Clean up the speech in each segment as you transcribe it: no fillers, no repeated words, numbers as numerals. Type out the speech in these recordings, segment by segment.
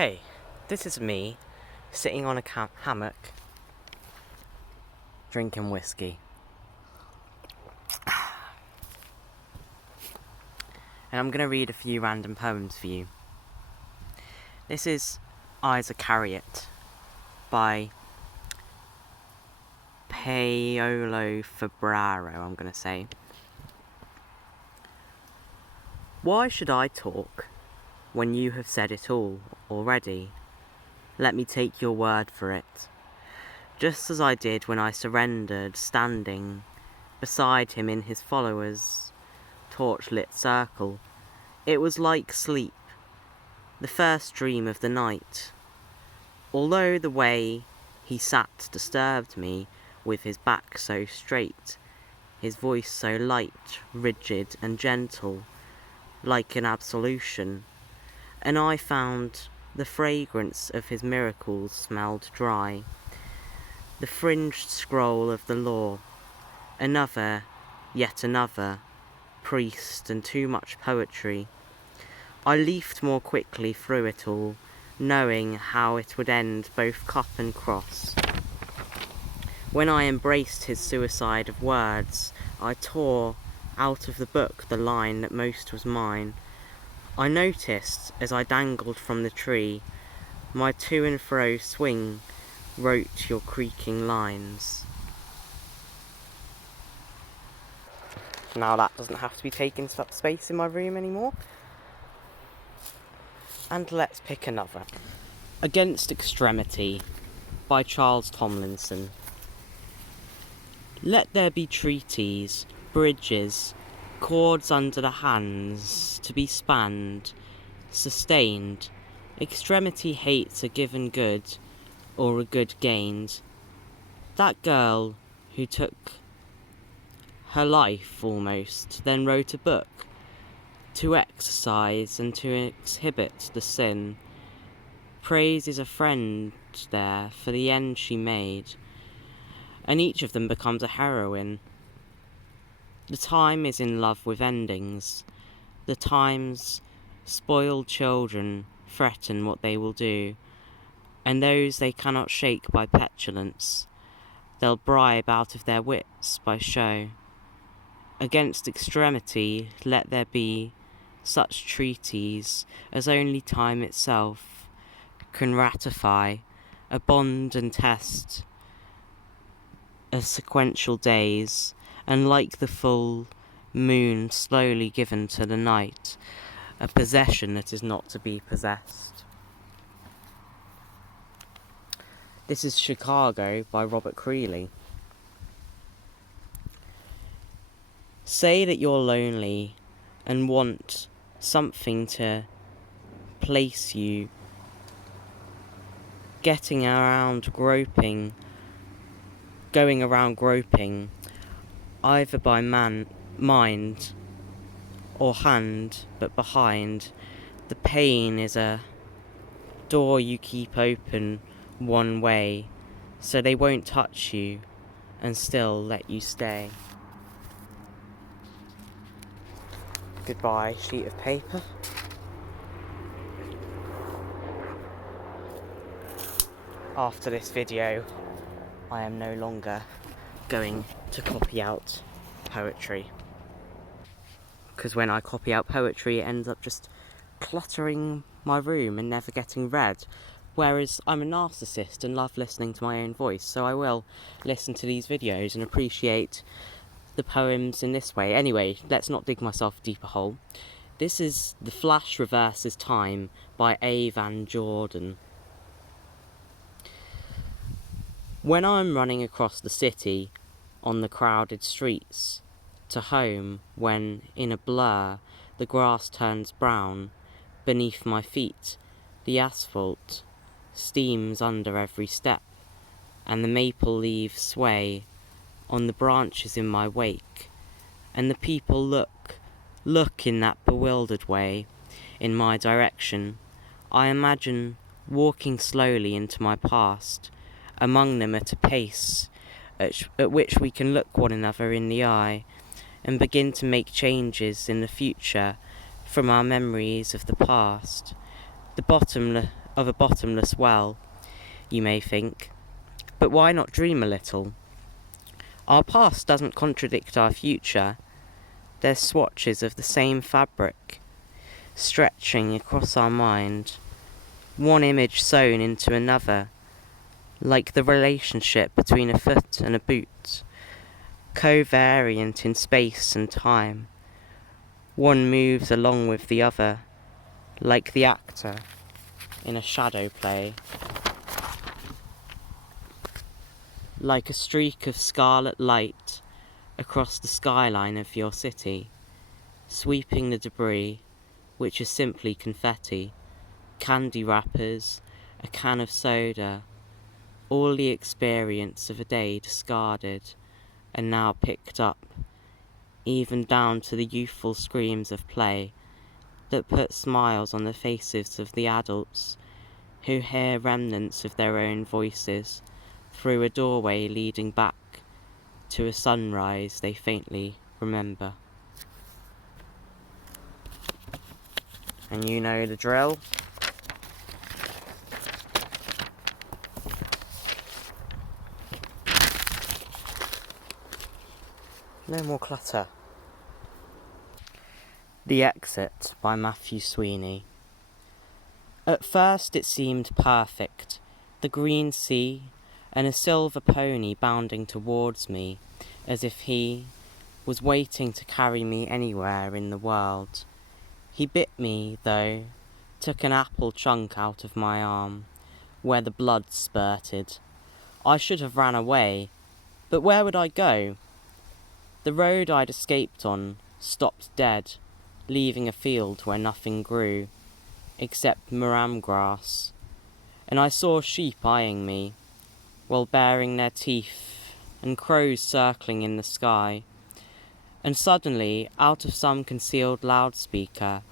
Hey, this is me, sitting on a hammock, drinking whiskey. And I'm going to read a few random poems for you. This is Eyes a Carriot by Paolo Fabraro, I'm going to say. Why should I talk when you have said it all already? Let me take your word for it. Just as I did when I surrendered, standing beside him in his followers' torch-lit circle. It was like sleep, the first dream of the night. Although the way he sat disturbed me, with his back so straight, his voice so light, rigid and gentle, like an absolution, and I found the fragrance of his miracles smelled dry. The fringed scroll of the law, another, yet another, priest and too much poetry. I leafed more quickly through it all, knowing how it would end both cup and cross. When I embraced his suicide of words, I tore out of the book the line that most was mine. I noticed, as I dangled from the tree, my to and fro swing wrote your creaking lines. Now that doesn't have to be taking up space in my room anymore. And let's pick another. Against Extremity by Charles Tomlinson. Let there be treaties, bridges, cords under the hands to be spanned, sustained. Extremity hates a given good or a good gained. That girl who took her life almost, then wrote a book to exercise and to exhibit the sin. Praise is a friend there for the end she made, and each of them becomes a heroine. The time is in love with endings. The time's spoiled children threaten what they will do, and those they cannot shake by petulance, they'll bribe out of their wits by show. Against Extremity let there be such treaties as only time itself can ratify, a bond and test of sequential days, and like the full moon slowly given to the night, a possession that is not to be possessed. This is Chicago by Robert Creeley. Say that you're lonely and want something to place you, going around groping, either by mind or hand, but behind. The pain is a door you keep open one way, so they won't touch you and still let you stay. Goodbye, sheet of paper. After this video, I am no longer going to copy out poetry, because when I copy out poetry it ends up just cluttering my room and never getting read, whereas I'm a narcissist and love listening to my own voice, so I will listen to these videos and appreciate the poems in this way. Anyway, let's not dig myself a deeper hole. This is The Flash Reverses Time by A. Van Jordan. When I'm running across the city on the crowded streets to home, when in a blur the grass turns brown beneath my feet, the asphalt steams under every step, and the maple leaves sway on the branches in my wake, and the people look in that bewildered way in my direction, I imagine walking slowly into my past, among them at a pace at which we can look one another in the eye and begin to make changes in the future from our memories of the past. The bottom of a bottomless well, you may think. But why not dream a little? Our past doesn't contradict our future. There's swatches of the same fabric, stretching across our mind, one image sewn into another, like the relationship between a foot and a boot, covariant in space and time. One moves along with the other, like the actor in a shadow play. Like a streak of scarlet light across the skyline of your city, sweeping the debris, which is simply confetti, candy wrappers, a can of soda, all the experience of a day discarded and now picked up, even down to the youthful screams of play that put smiles on the faces of the adults who hear remnants of their own voices through a doorway leading back to a sunrise they faintly remember. And you know the drill. No more clutter. The Exit by Matthew Sweeney. At first it seemed perfect, the green sea and a silver pony bounding towards me, as if he was waiting to carry me anywhere in the world. He bit me, though, took an apple chunk out of my arm, where the blood spurted. I should have ran away, but where would I go? The road I'd escaped on stopped dead, leaving a field where nothing grew, except muram grass, and I saw sheep eyeing me, while baring their teeth, and crows circling in the sky. And suddenly, out of some concealed loudspeaker,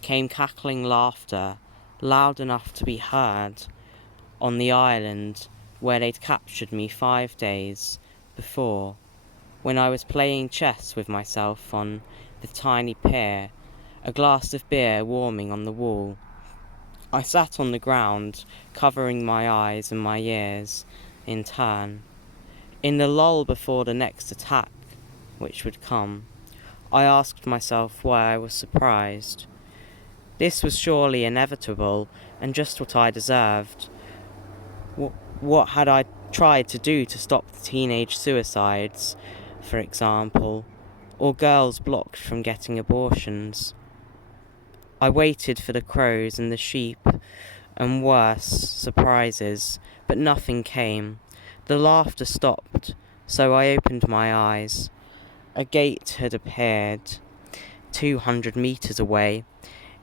came cackling laughter, loud enough to be heard, on the island where they'd captured me 5 days before, when I was playing chess with myself on the tiny pier, a glass of beer warming on the wall. I sat on the ground, covering my eyes and my ears in turn. In the lull before the next attack, which would come, I asked myself why I was surprised. This was surely inevitable, and just what I deserved. What had I tried to do to stop the teenage suicides, for example, or girls blocked from getting abortions? I waited for the crows and the sheep, and worse surprises, but nothing came. The laughter stopped, so I opened my eyes. A gate had appeared, 200 meters away.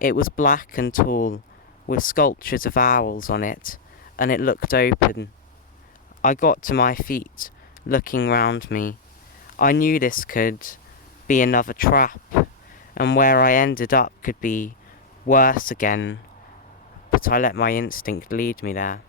It was black and tall, with sculptures of owls on it, and it looked open. I got to my feet, looking round me. I knew this could be another trap, and where I ended up could be worse again, but I let my instinct lead me there.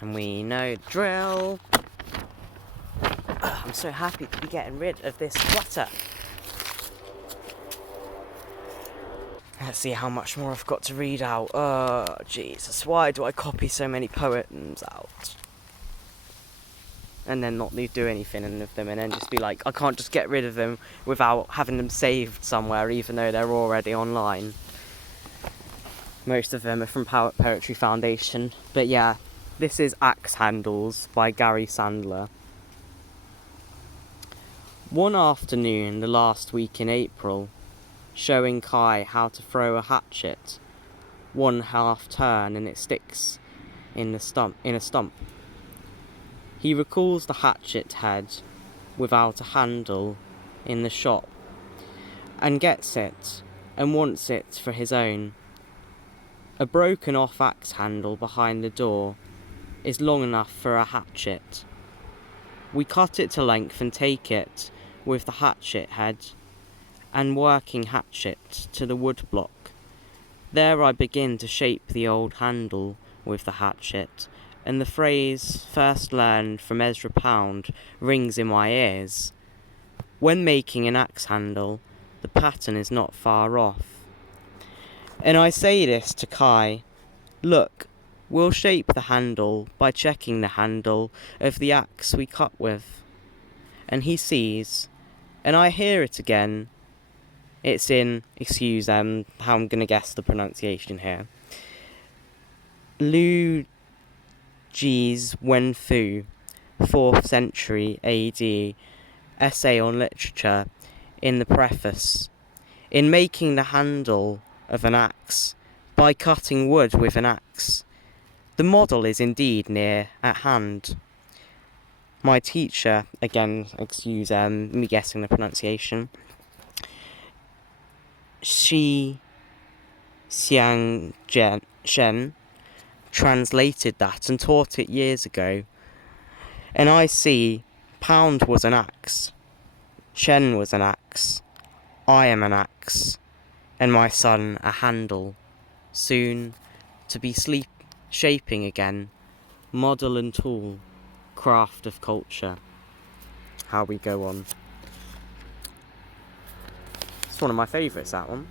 And we know the drill. I'm so happy to be getting rid of this clutter. Let's see how much more I've got to read out. Oh, Jesus, why do I copy so many poems out? And then not do anything with them, and then just be like, I can't just get rid of them without having them saved somewhere, even though they're already online. Most of them are from Poetry Foundation. But yeah, this is Axe Handles by Gary Sandler. One afternoon, the last week in April, showing Kai how to throw a hatchet, one half turn and it sticks in a stump. He recalls the hatchet head without a handle in the shop, and gets it, and wants it for his own. A broken off axe handle behind the door is long enough for a hatchet. We cut it to length and take it, with the hatchet head and working hatchet, to the wood block. There I begin to shape the old handle with the hatchet, and the phrase first learned from Ezra Pound rings in my ears. When making an axe handle, the pattern is not far off. And I say this to Kai, look, we'll shape the handle by checking the handle of the axe we cut with. And he sees, and I hear it again. It's in, excuse how I'm going to guess the pronunciation here. Lu Ji's Wenfu, 4th century AD, essay on literature, in the preface. In making the handle of an axe, by cutting wood with an axe, the model is indeed near at hand. My teacher, again, excuse me guessing the pronunciation, Shi Xiang Shen, translated that and taught it years ago. And I see Pound was an axe, Shen was an axe, I am an axe, and my son a handle, soon to be shaping again, model and tool, craft of culture. How we go on. It's one of my favourites, that one.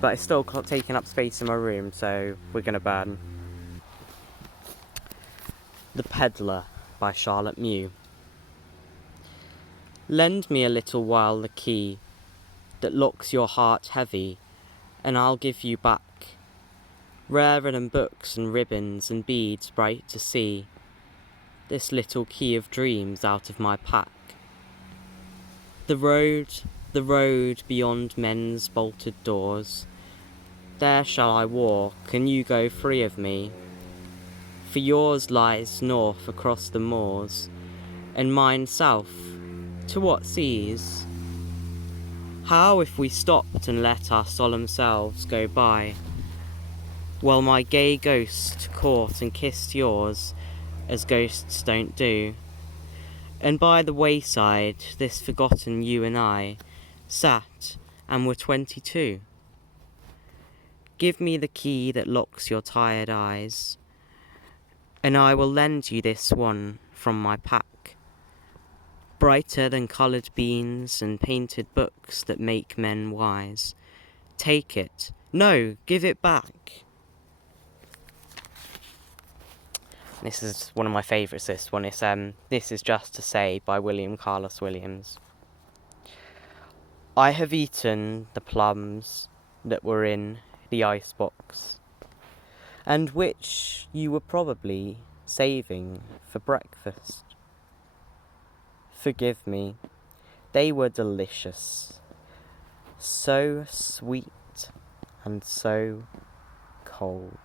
But it's still taking up space in my room, so we're going to burn. The Peddler by Charlotte Mew. Lend me a little while the key that locks your heart heavy, and I'll give you back, rarer than books and ribbons and beads bright to see, this little key of dreams out of my pack. The road beyond men's bolted doors, there shall I walk, and you go free of me, for yours lies north across the moors, and mine south, to what seas? How if we stopped and let our solemn selves go by, while my gay ghost caught and kissed yours, as ghosts don't do, and by the wayside this forgotten you and I sat and were 22. Give me the key that locks your tired eyes, and I will lend you this one from my pack, brighter than coloured beans and painted books that make men wise. Take it. No, give it back. This is one of my favourites, this one. It's, This Is Just to Say by William Carlos Williams. I have eaten the plums that were in the icebox, and which you were probably saving for breakfast. Forgive me, they were delicious, so sweet and so cold.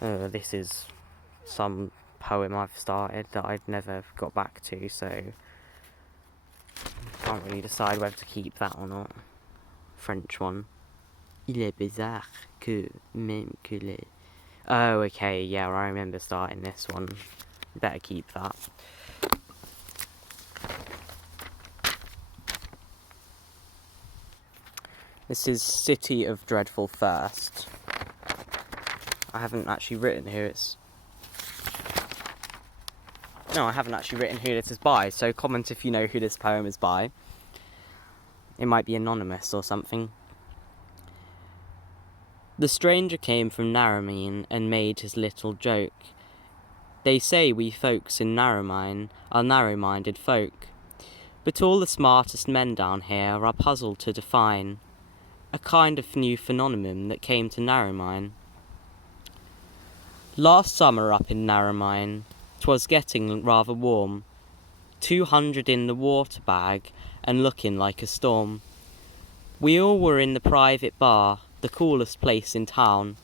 This is some poem I've started that I've never got back to, so can't really decide whether to keep that or not. French one. Il est bizarre que même que les... Oh, okay, yeah, I remember starting this one. Better keep that. This is City of Dreadful Thirst. I haven't actually written who it's... No, I haven't actually written who this is by, so comment if you know who this poem is by. It might be anonymous or something. The stranger came from Narromine and made his little joke. They say we folks in Narromine are narrow-minded folk, but all the smartest men down here are puzzled to define a kind of new phenomenon that came to Narromine. Last summer up in Narromine, 'twas getting rather warm, 200 in the water bag and looking like a storm. We all were in the private bar, the coolest place in town,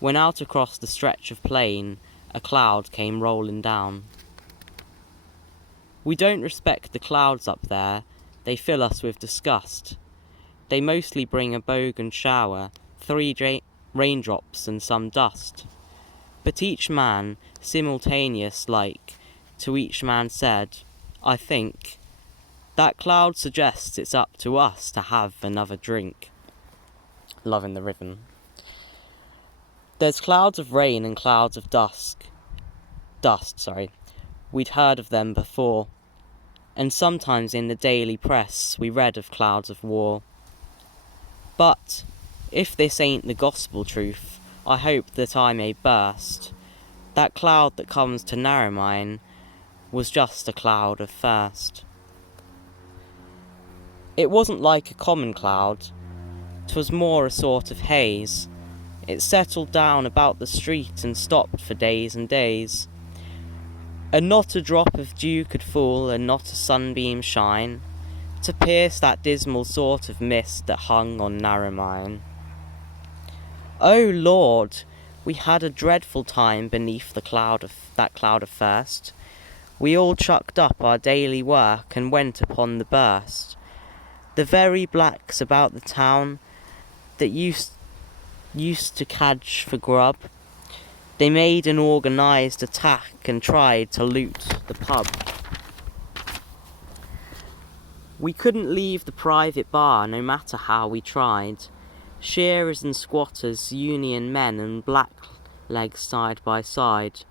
when out across the stretch of plain a cloud came rolling down. We don't respect the clouds up there, they fill us with disgust. They mostly bring a bogan shower, 3 raindrops and some dust. But each man, simultaneous like, to each man said, I think, that cloud suggests it's up to us to have another drink. Loving the rhythm. There's clouds of rain and clouds of dust, We'd heard of them before. and sometimes in the daily press we read of clouds of war. But if this ain't the gospel truth, I hope that I may burst. That cloud that comes to Narromine was just a cloud of thirst. It wasn't like a common cloud, 'twas more a sort of haze. It settled down about the street and stopped for days and days. And not a drop of dew could fall, and not a sunbeam shine, to pierce that dismal sort of mist that hung on Narromine. Oh Lord, we had a dreadful time beneath that cloud of thirst. We all chucked up our daily work and went upon the burst. The very blacks about the town that used to cadge for grub, they made an organised attack and tried to loot the pub. We couldn't leave the private bar no matter how we tried. Shearers and squatters, union men and blacklegs side by side,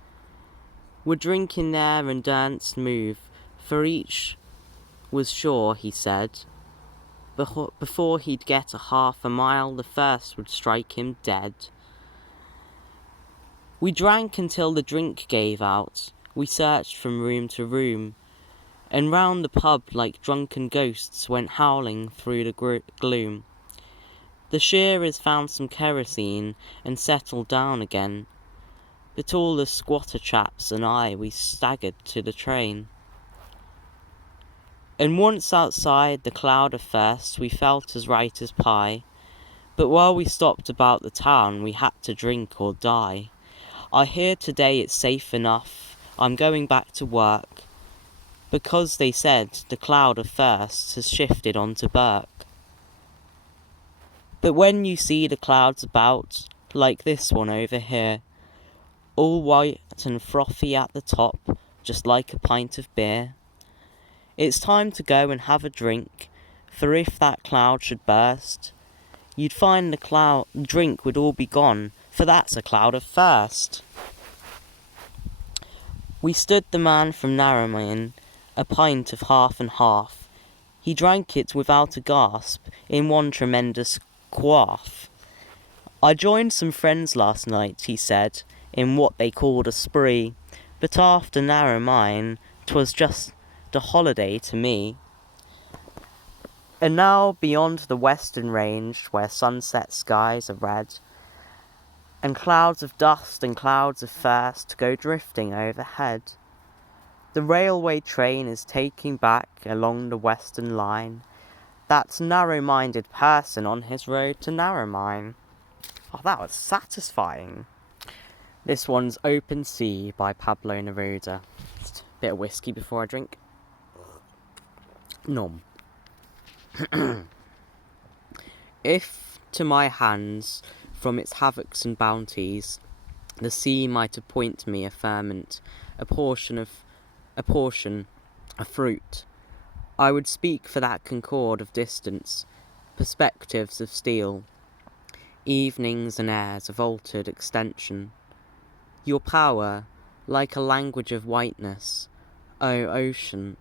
were drinking there and danced move, for each was sure, he said, before he'd get a half a mile, the first would strike him dead. We drank until the drink gave out. We searched from room to room, and round the pub like drunken ghosts went howling through the gloom. The shearers found some kerosene and settled down again, but all the squatter chaps and I, we staggered to the train. And once outside the cloud of thirst we felt as right as pie, but while we stopped about the town we had to drink or die. I hear today it's safe enough, I'm going back to work, because they said the cloud of thirst has shifted onto Burke. But when you see the clouds about, like this one over here, all white and frothy at the top, just like a pint of beer, it's time to go and have a drink, for if that cloud should burst, you'd find the drink would all be gone, for that's a cloud of thirst. We stood the man from Narromine, a pint of half and half. He drank it without a gasp, in one tremendous quaff. I joined some friends last night, he said, in what they called a spree, but after Narromine, 'twas just a holiday to me. And now beyond the western range, where sunset skies are red, and clouds of dust and clouds of thirst go drifting overhead, the railway train is taking back along the western line that narrow-minded person on his road to Narromine. Oh, that was satisfying. This one's Open Sea by Pablo Neruda. Just a bit of whiskey before I drink. Nom. If to my hands, from its havocs and bounties, the sea might appoint me a ferment, a fruit, I would speak for that concord of distance, perspectives of steel, evenings and airs of altered extension. Your power, like a language of whiteness, O ocean,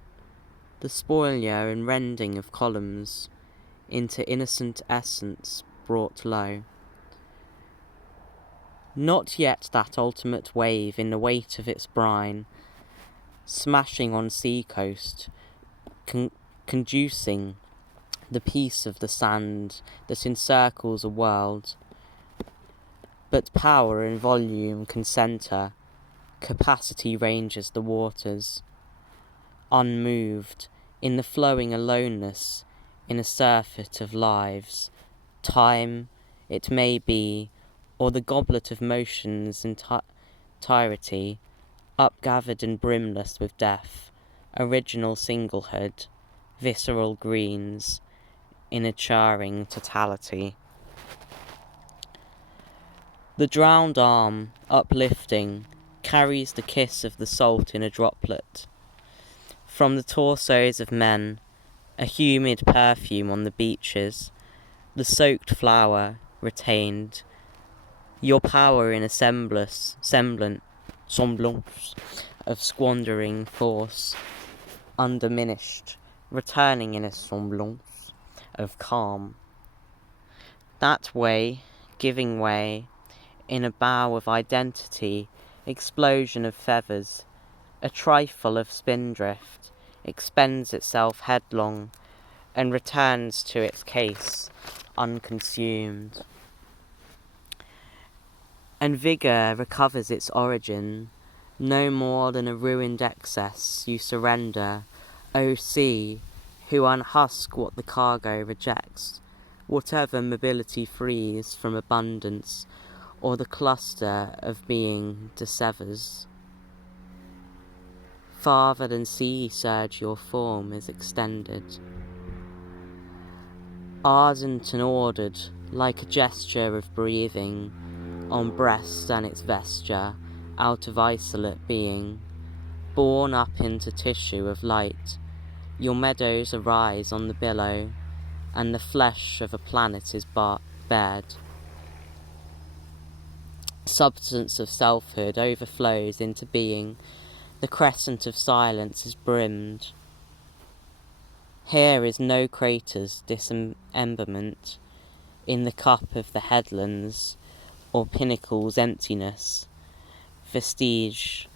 the spoiler and rending of columns, into innocent essence brought low. Not yet that ultimate wave in the weight of its brine, smashing on sea coast, conducing the peace of the sand that encircles a world. But power and volume can centre, capacity ranges the waters, unmoved, in the flowing aloneness, in a surfeit of lives, time, it may be, or the goblet of motions entirety, upgathered and brimless with death, original singlehood, visceral greens, in a charring totality. The drowned arm, uplifting, carries the kiss of the salt in a droplet. From the torsos of men, a humid perfume on the beaches, the soaked flower, retained, your power in a semblance of squandering force, undiminished, returning in a semblance of calm. That way, giving way, in a bow of identity, explosion of feathers, a trifle of spindrift, expends itself headlong, and returns to its case, unconsumed. And vigour recovers its origin, no more than a ruined excess you surrender, O sea, who unhusk what the cargo rejects, whatever mobility frees from abundance, or the cluster of being dissevers. Farther than sea surge your form is extended, ardent and ordered, like a gesture of breathing, on breast and its vesture, out of isolate being, borne up into tissue of light, your meadows arise on the billow, and the flesh of a planet is bared. Substance of selfhood overflows into being, the crescent of silence is brimmed. Here is no crater's dismemberment in the cup of the headlands, or pinnacle's emptiness, vestige,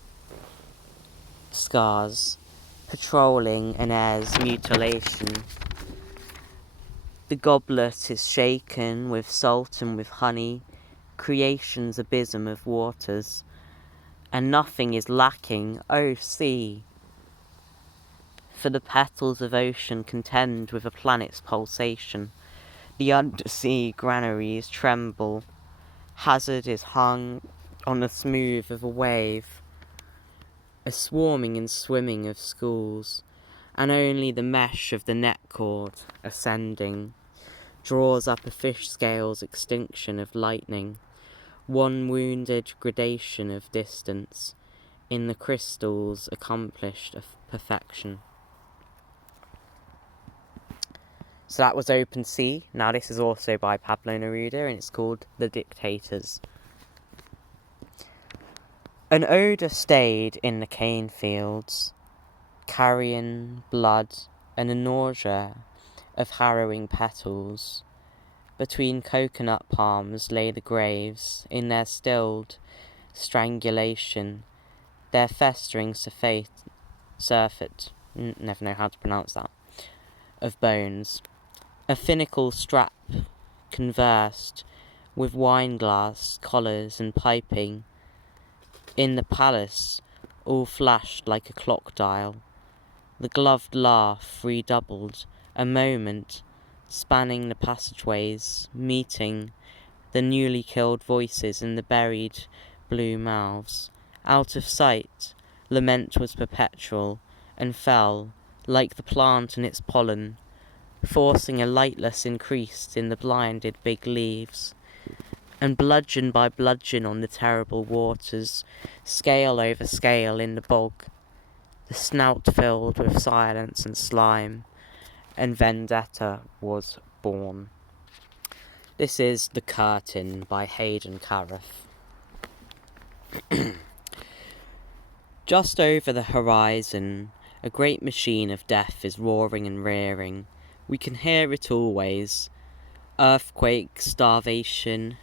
scars, patrolling an air's mutilation. The goblet is shaken with salt and with honey, creation's abysm of waters, and nothing is lacking, O sea! For the petals of ocean contend with a planet's pulsation, the undersea granaries tremble, hazard is hung on the smooth of a wave, a swarming and swimming of schools, and only the mesh of the net cord, ascending, draws up a fish scale's extinction of lightning, one wounded gradation of distance, in the crystal's accomplished of perfection. So that was Open Sea. Now this is also by Pablo Neruda, and it's called The Dictators. An odour stayed in the cane fields, carrion, blood, and a nausea of harrowing petals. Between coconut palms lay the graves, in their stilled strangulation, their festering surfeit, never know how to pronounce that, of bones. A finical strap conversed with wine-glass collars and piping. In the palace, all flashed like a clock dial. The gloved laugh redoubled, a moment, spanning the passageways, meeting the newly killed voices in the buried blue mouths. Out of sight, lament was perpetual, and fell, like the plant and its pollen, forcing a lightless increase in the blinded big leaves. And bludgeon by bludgeon on the terrible waters, scale over scale in the bog, the snout filled with silence and slime, and vendetta was born. This is The Curtain by Hayden Carruth. Just over the horizon, a great machine of death is roaring and rearing. We can hear it always. Earthquake, starvation,